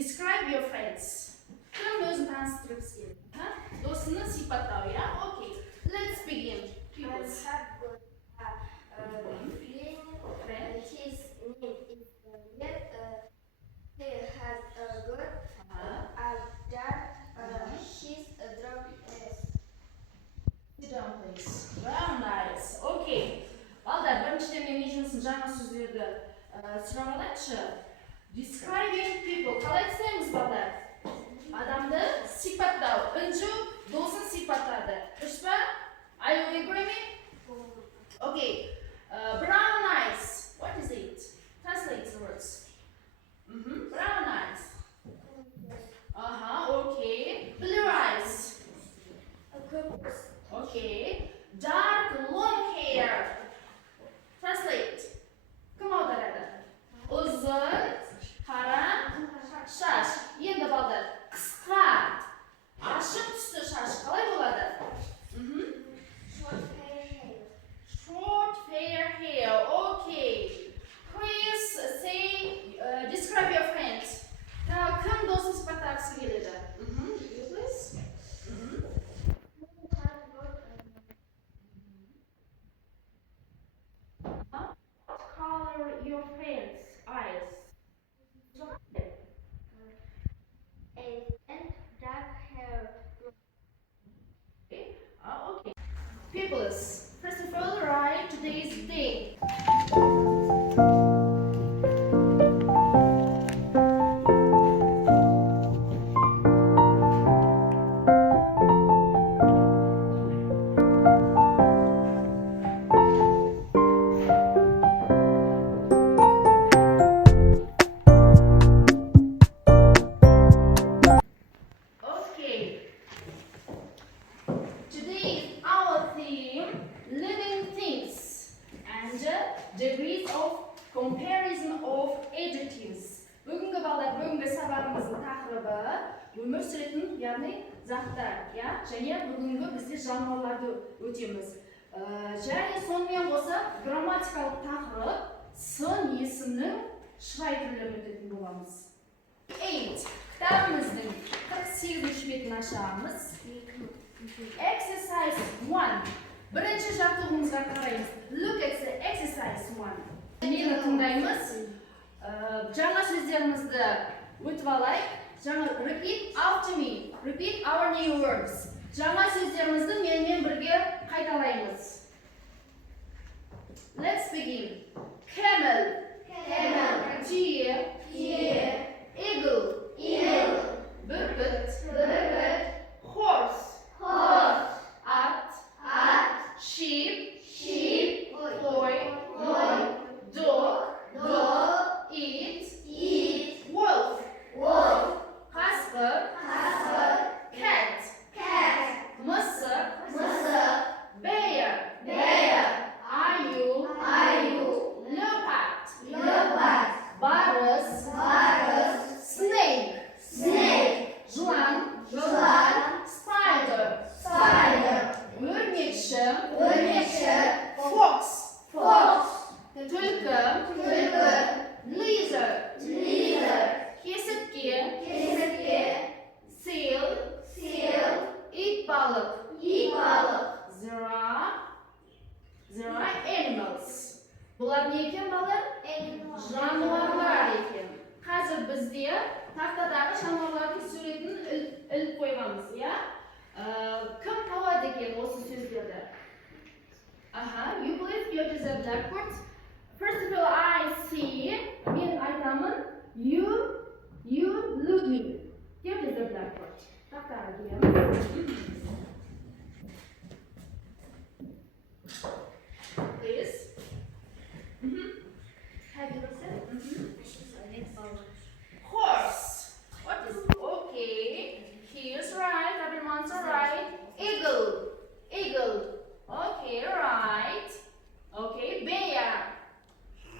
Describe your friends. Kім өзін таныстырғысы келеді? Досыны сипаттау, ya? Okay. Let's begin. I have got a friend. His name is Yet. He has got a dad. She's a drum. Sit down, please. Very nice. Okay. Балдар, біріншіден мен ешімсін жаңа сөздерді сұрап алайыншы. Describing people. Қалай түсінеміз, балдар? Адамды сипаттау. Үнжу досын сипаттады. Дұрыс па? Are you agree with me? Okay. Brown eyes. What is it? Translate the words. Brown eyes. Okay. Blue eyes. Okay. Dark long hair. Translate. Come out there. Uzun, qara, şaş. Endi balдар. Qisqa, ашық түсті шаш қалай болады? Short fair hair. Okay. Please say, describe your friends. Кім досын сипаттағысы келеді? You please. Color your friends' eyes. And dark hair. Okay. Okay. Peoples, first of all, write today's day. Degrees of comparison of adjectives. Бүгінгі балдар, бүгінгі сабағымыздың тақырыбы өмір сүретін, яғни заттар, және бүгінгі бізде жануарларды өтеміз. Және сонымен қоса грамматикалық тақырып сын есімнің шырай түрлерін өтетін боламыз. 8. Кітабымыздың 48-ші бетін ашамыз. Exercise 1. Бірінші жаттығуымызға қараймыз. Look at the exercise 1. Мені тыңдаймыз. Жаңа сөздерімізді өтіп алайық. Repeat after me. Repeat our new words. Жаңа сөздерімізді менімен бірге қайталаймыз. Let's begin. Camel. Deer. Eagle. Бүркіт. Horse. At. Sheep. Boy. Dog. Eat. Wolf. Casper. Cat. Mısır. Bear. Ayı. Leopard. Barus. Snake. Жылан. Spider. Өрмекші. Fox. Түлкі. Lizard. Кесіртке. Seal. Итбалық. Zebra. Animals. Бұлар не екен, балдар? Жануарлар екен. Қазір бізде тақтадағы жануарлардың суретін іліп қойғанбыз, Кім табады екен осы сөздерді? You please go to the blackboard. First of all, I see. Мен айтамын. You look me. Go to the blackboard. Тақтаға келеміз. Please. Have you listened? Horse. What is okay? Here's right. Everyone's right. Eagle. Okay, right. Okay, bear.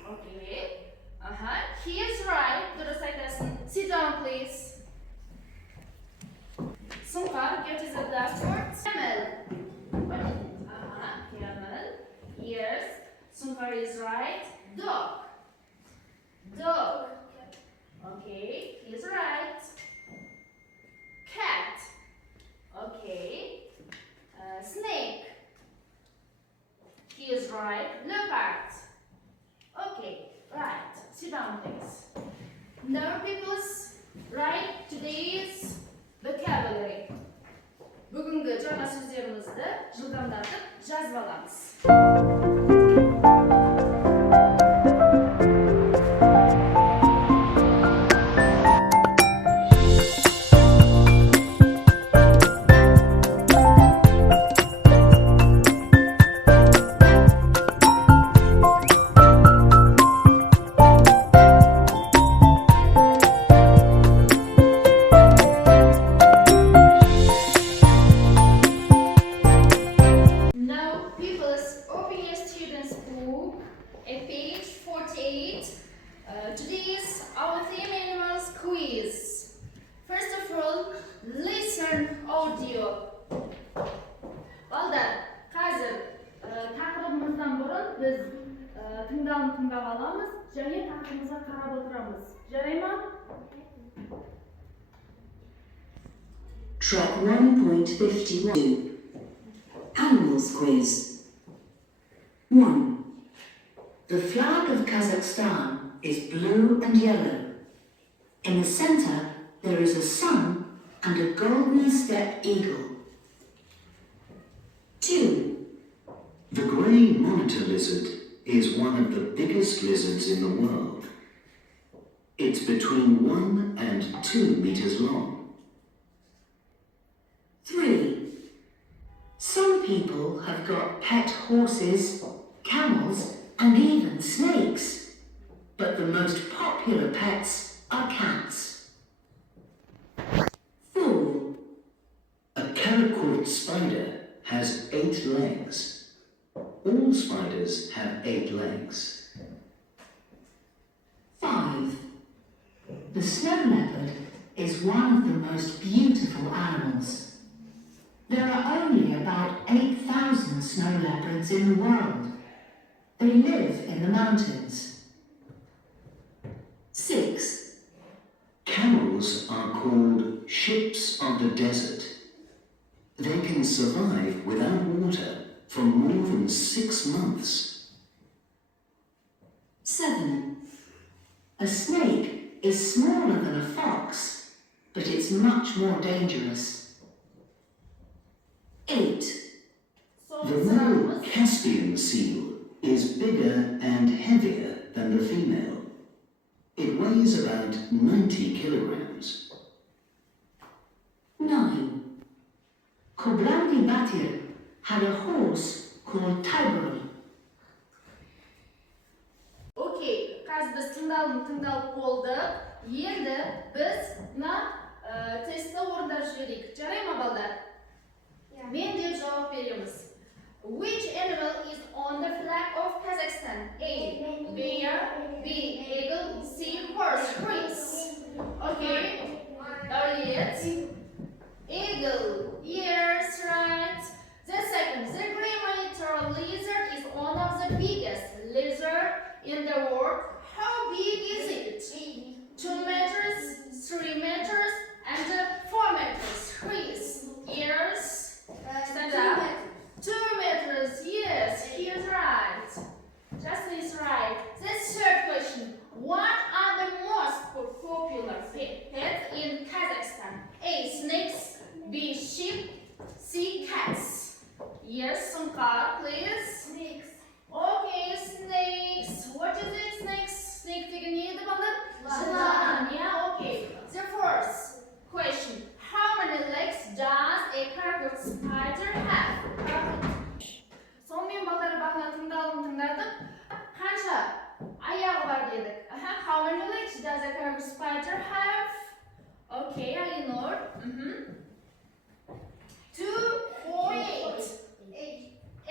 Okay. Here's right. Dürüst айтасың. Sit down, please. Сұңқар, get to the blackboard. Camel. What is it? Camel. Yes. Сұңқar is right. Dog. Okay, he's right. Cat. Okay. Snake. He is right. Leopard. Okay, right. Sit down, please. Now, people's right today's vocabulary. Бүгінгі жаңа сөздерімізді жылдамдатып жазып аламыз. Today's our theme animals quiz. First of all, listen audio. Балдар, қазір тақырыбымыздан бұрын біз тыңдалым тыңдап аламыз және тақырыбымызға қарап отырамыз. Жарай ма? Track 1.51 Animals quiz. 1. The flag of Kazakhstan is blue and yellow. In the center, there is a sun and a golden steppe eagle. 2. The grey monitor lizard is one of the biggest lizards in the world. It's between 1 and 2 meters long. 3. Some people have got pet horses, camels, and even snakes. But the most popular pets are cats. 4. A paraquat spider has 8 legs. All spiders have 8 legs. 5. The snow leopard is one of the most beautiful animals. There are only about 8,000 snow leopards in the world. They live in the mountains. 6. Camels are called ships of the desert. They can survive without water for more than 6 months. 7. A snake is smaller than a fox, but it's much more dangerous. 8. The male Caspian seal is bigger and heavier than the female. It weighs about 90 kilograms. 9. Kobrandi Batir had a horse called Tiger. Окей, қазір біз тыңдалып болдық. Енді біз тестті орындап жіберейік. Жарай ма, балдар? Мен деп жауап береміз. Which animal is on the flag of Kazakhstan? A. Bear. B. Eagle. C. Horse. Freeze. Okay. Elliot. Eagle. Yes, right. The second, the grey monitor lizard is one of the biggest lizards in the world. How big is it? 2 meters, 3 meters, and 4 meters. Freeze. Yes. Stand up. 2 meters, yes, he is right. Justin is right. The third question. What are the most popular pets in Kazakhstan? A. Snakes. B. Sheep. C. Cats. Yes, Sunkar, please. Snakes. Okay, snakes. What is it, snakes? Snake деген не еді балдар? Жылан. Yeah, okay. The first question. How many legs does a paraquat spider have? Сонымен балдар бағана тыңдадық. Қанша аяғы бар дедік? How many legs does a paraquat spider have? Okay, Alinor. 2.8.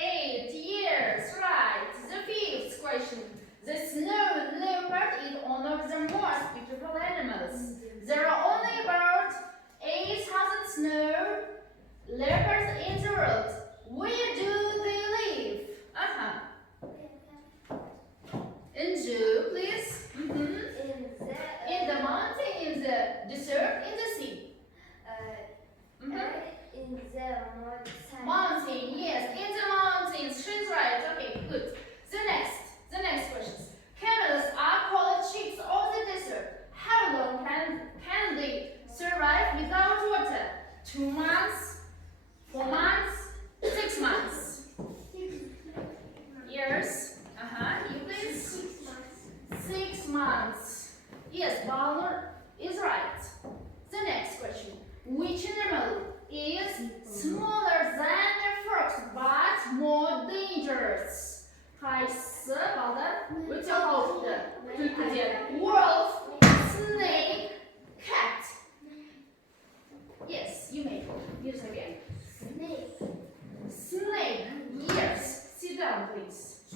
8 years, right. The fifth question. The snow leopard is one of the most beautiful animals. There are only about 8,000 snow leopards in the world. Where do they live? In zoo, please. In the mountains. months. Yes, Balmer is right. The next question. Which animal is smaller than the fox but more dangerous? Qayсы балдар өте қауіпті түлкіден? Wolf, snake, cat. Yes, you may. Here's again. Snake. Yes. Sit down, please.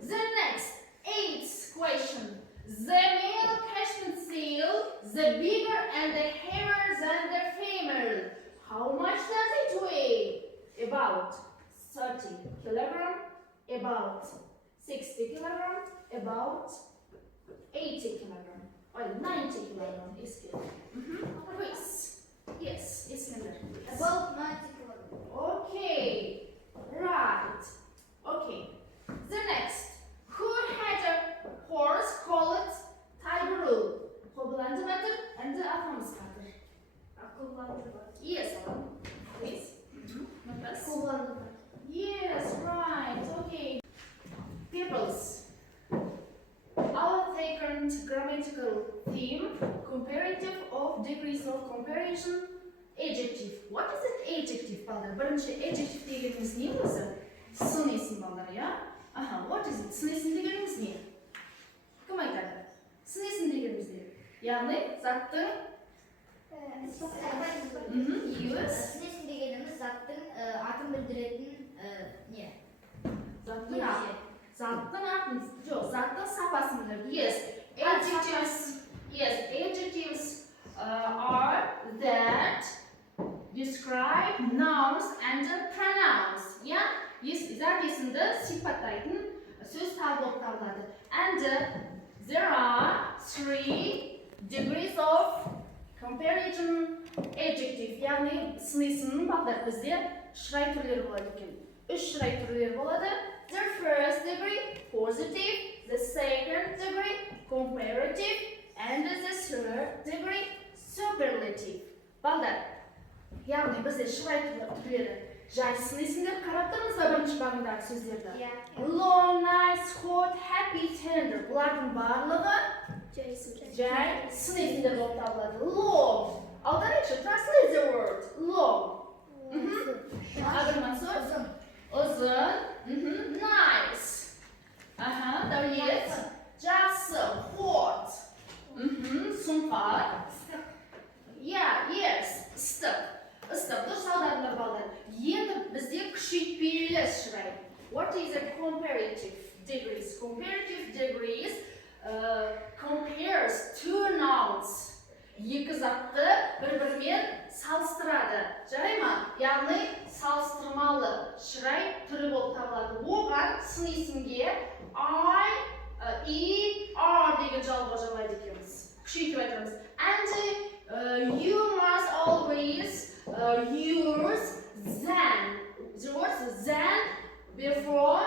The next, eighth question. The male cashman seal, the bigger and the heavier than the female. How much does it weigh? About 30 kilogram, about 60 kilogram, about 80 kilogram, or 90 kilogram is good. Please. Yes, Iskender. About 90 kilograms. Okay, right. Okay. The next. Who had a horse called Tiger? Qo'llandimadir endi atamiz qadir. Yes, please. Yes, right. Okay. Pupils. Our second grammatical theme, comparative of degrees of comparison, adjective. What is it adjective, balдар? Birinchi adjective deganimiz ne o'zi? Сын esmi balдар, ya? Aha, what is it? Сын esmi deganimiz ne? Kim aytadi? Сын esmi deganimiz ne? Ya'ni zattың Сын есім дегеніміз заттың атын білдіретін не? Zattың атын, жоқ, заттың сапасын білдіреді. Yes, adjectives. Yes, adjectives are that describe nouns and pronouns. Yeah, зат есімді сипаттайтын сөз болып табылады. And there are 3 degrees of comparison adjective. Яғни сын есімнің балдар бізде шырай түрлері болады екен. 3 шырай түрлері болады. The first degree, positive, the second degree, comparative, and the third degree, superlative. Балдар, яғни бізде шырай түрлері. Жай сын есімдер қарап тұрмыз ба бірінші бағындағы сөздерді? Long, nice, hot, happy, tender. Бұлардың барлығы жай сын есімдер болып табылады. Long. Аударайықшы, translate the word. Long. Аударма сөз? Uzun. Nice. Дәулет. Жақсы. Hot. Сұңқар. Yeah, yes. Ыстық. Дұрыс аударыңдар балдар. Енді бізде күшейтпелі шырай. What is a comparative degrees? Comparative degrees compares two nouns. Екі затты бір-бірімен салыстырады. Жарай ма? Яғни салыстырмалы шырай түрі болып табылады. Оған сын есімге I, E, R деген жалғау жалғайды екенбіз. Күшейтіп айтамыз. And you must always use than. The words than before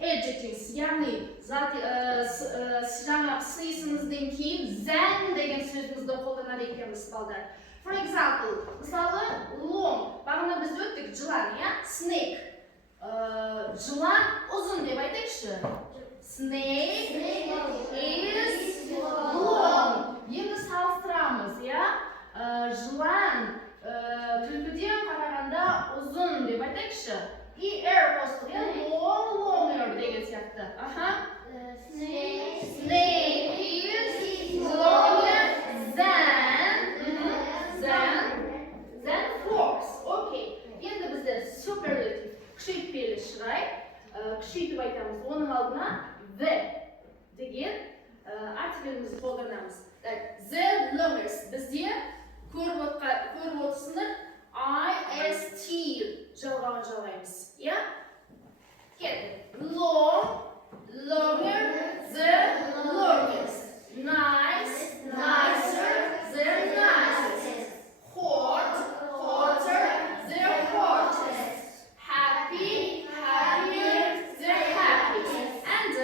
adjectives. Яғни жаңа сын есімімізден кейін than деген сөзімізді қолданады екенбіз балдар. For example, мысалы long, бағана біз өттік жылан, я? Snake. Жылан ұзын деп айтайықшы. Snake is long. Енді салыстырамыз, я? Жылан түлкіден қарағанда ұзын деп айтайықшы. ER қостық, я? Longer деген сияқты. Snake is longer than fox. Окей. Енді бізде superlative күшейтпелі шырай. Күшейтіп айтамыз. Оның алдына the деген артиклімізді қолданамыз. The longest. Бізде көріп отырсыңдар IST жалғауын жалғаймыз. Я? Long, longer, the longest. Nice, nicer, the nicest. Hot, hotter, the hottest. Happy, happier, the happiest. And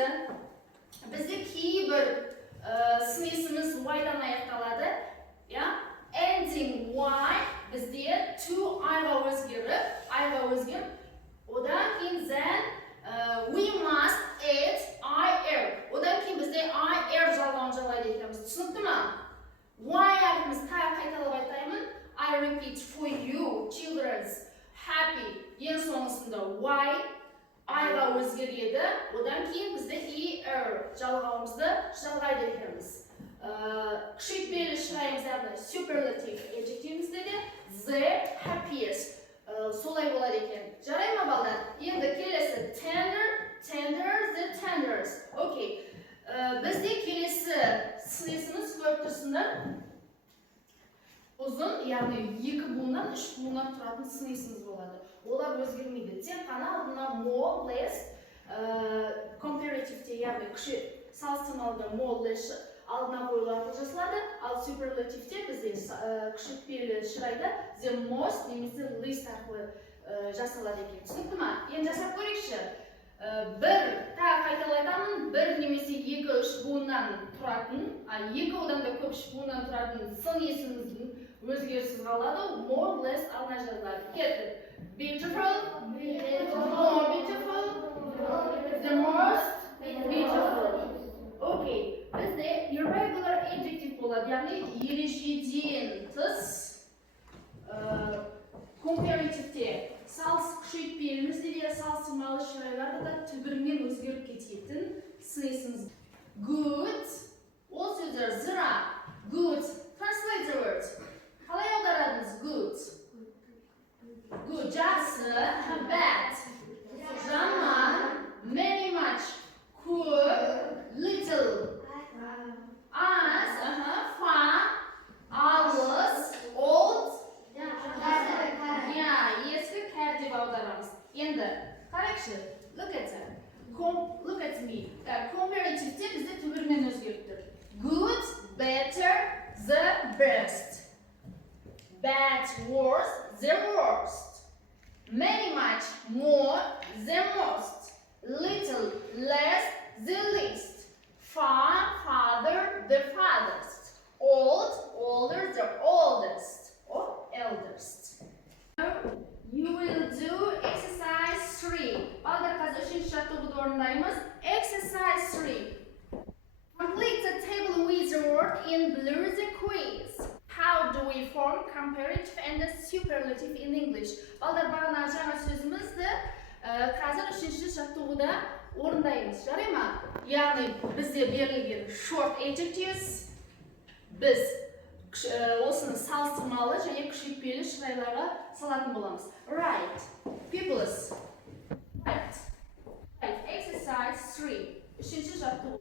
бізде кейбір сын есіміз Y-дан аяқталады. Ending Y бізде to I-ға өзгеріп, одан кейін then we must add IR. Одан кейін бізде Түсінікті ма? Why әрпіміз тағы қайталап айтаймын. I repeat for you, children's. Happy. Ең соңысында why. I-ға өзгереді. Одан кейін бізді жалғауымызды жалғайды екенбіз. Күшейтпелі шығаймыз әрі superlative adjectivемізде де the happiest. Солай болады екен. Жарай ма балдар? Енді келесі tender, the tenderest. Окей. Бізде келесі сын-есіміз көріп тұрсыңдар. Ұзын, яғни 2 буыннан 3 буыннан тұратын сын-есіміз болады. Олар өзгермейді. Тек қана алдына more, less, comparative, яғни салыстырмалыда more, less алдына қойылу арқылы жасалады. Ал superlative бізде күшейтпелі шырайда the most немесе least арқылы жасалады екен. Түсінікті ма? Енді жасап көрейікші. Тағы қайталайтамын, 1 немесе 2-3 буыннан тұратын, 2 одан да көп 3 буыннан тұратын сын есіміздің өзгеріссіз қалады. More, less алдына жазылады. Кеттік. Beautiful, more beautiful, the most beautiful. Окей. Бізде irregular adjective болады, яғни ережеден тыс comparative-те күшейтпелімізде де салыстырмалы шырайларда да түбірмен өзгеріп кететін сын-есіміз. Good, ол сөздер зыра. Good, translate the word. Қалай аударадыңыз? Good. Good, жақсы. Bad, жаман. Many, much. Көп, little. Аз, far, always, old. Ескі кәр деп аударамыз. Енді, қарайықшы. Look at me. Comparative-те бізде түбірмен өзгеріп тұр. Good, better, the best. Bad, worse, the worst. Many, much, more, the most. Little, less, the least. Far, farther, the farthest. Old, older, the oldest. Or eldest. You will do exercise 3. Балдар, қазір 3-ші жаттығуды орындаймыз. Exercise 3. Complete the table with the word in blue the quiz. How do we form comparative and superlative in English? Балдар, бағана жаңа сөзімізді қазір 3-ші жаттығуда орындаймыз. Жарай ма? Яғни бізде берілген short adjectives. Біз осыны салыстырмалы және күшейтпелі шырайларға салатын боламыз. Right. Peoples. Right. Exercise 3. 3-ші жаттығу.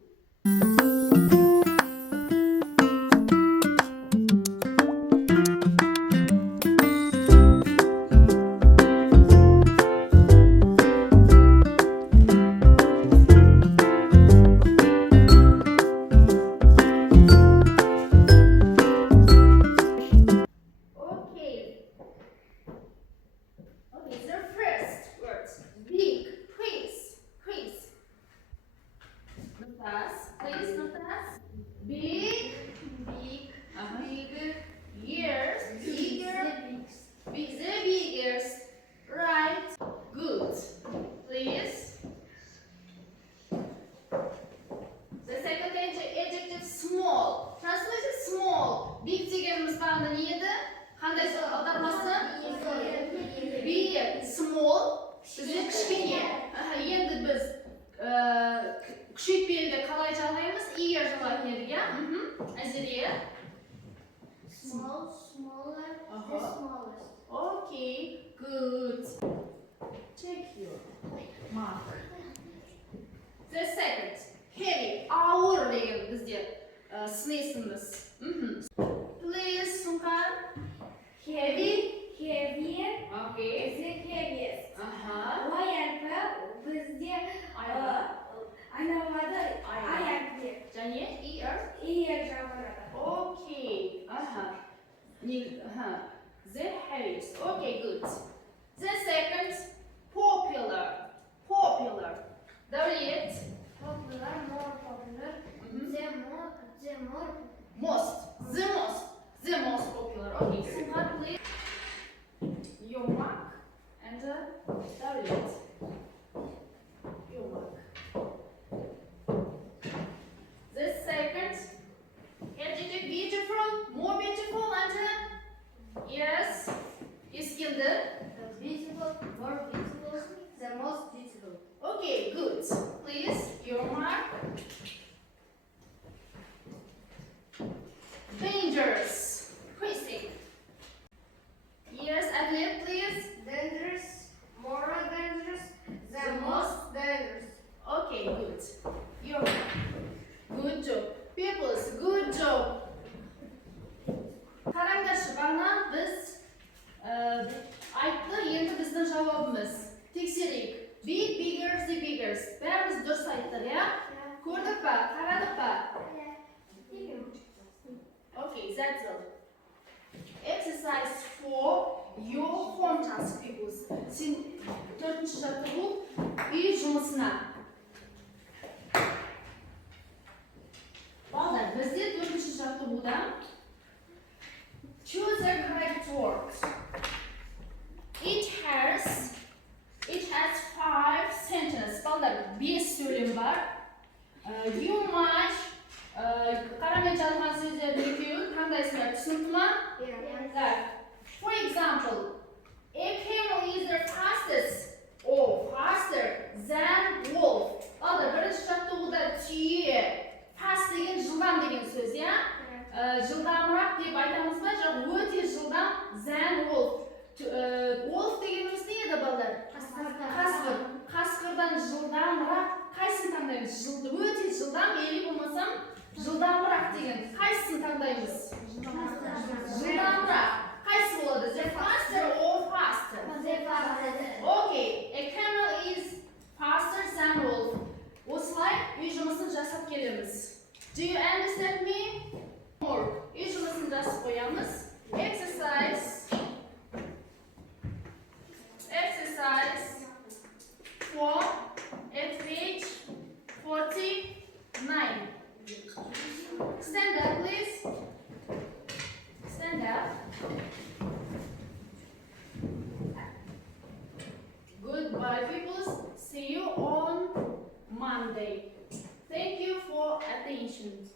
Күшейтпеліде қалай жалғаймыз? Егер жалайтын едік, Әзірия? Small, smaller, the smallest. Okay, good. Check your mark. The second, heavy, ауыр деген бізде сын-есіміз. Please, Сұңқар. Heavy, heavier, Okay. the heaviest. Y әрпі бізде айналады ай әрпі. Және ear. Ear жағырады. Okay. The heaviest. Okay, good. The second, popular. Popular. Давлет. Popular, more popular. The more. Most. The most popular. Okay, Сұңқар, please. Your mark and давлет. Your mark. The second, Good job. Peoples, good job. Қараңдаршы, бағана біз айтты, енді біздің жауабымыз. Тексерейік. Big, bigger, the biggers. Бәріміз дұрыс айттық, иә? Көрдік па? Қарадық па? Okay, that's all. Exercise 4, your home task, peoples. Сен төртінші жаттығу үй жұмысына. Балдар, бізде төртінші жаттығуда choose a correct word. It has 5 sentences. Балдар, 5 сөйлем бар. You might қарамен жазылған сөздердің екеуін қандайсыңдар, түсінікті ма? For example, a camel is the fastest or faster than wolf. Балдар, бірінші жаттығуда түйе, fast деген жылдам деген сөз, иә? Жылдамырақ деп айтамыз ба? Жоқ, өте жылдам than wolf. Wolf дегеніміз не еді, балдар? Қасқыр. Қасқырдан жылдамырақ қайсысын таңдаймыз? Өте жылдам, или болмасам жылдамырақ деген қайсысын таңдаймыз? Жылдамырақ. Қайсы болады? The faster or faster? Okay, a camel is faster than wolf. Осылай үй жұмысын жасап келеміз. Do you understand me? More. Үй жұмысын жасап қоямыз. Exercise 4 at page 49. Stand up, please. Stand up. Goodbye, peoples. See you on Monday. Thank you for attention.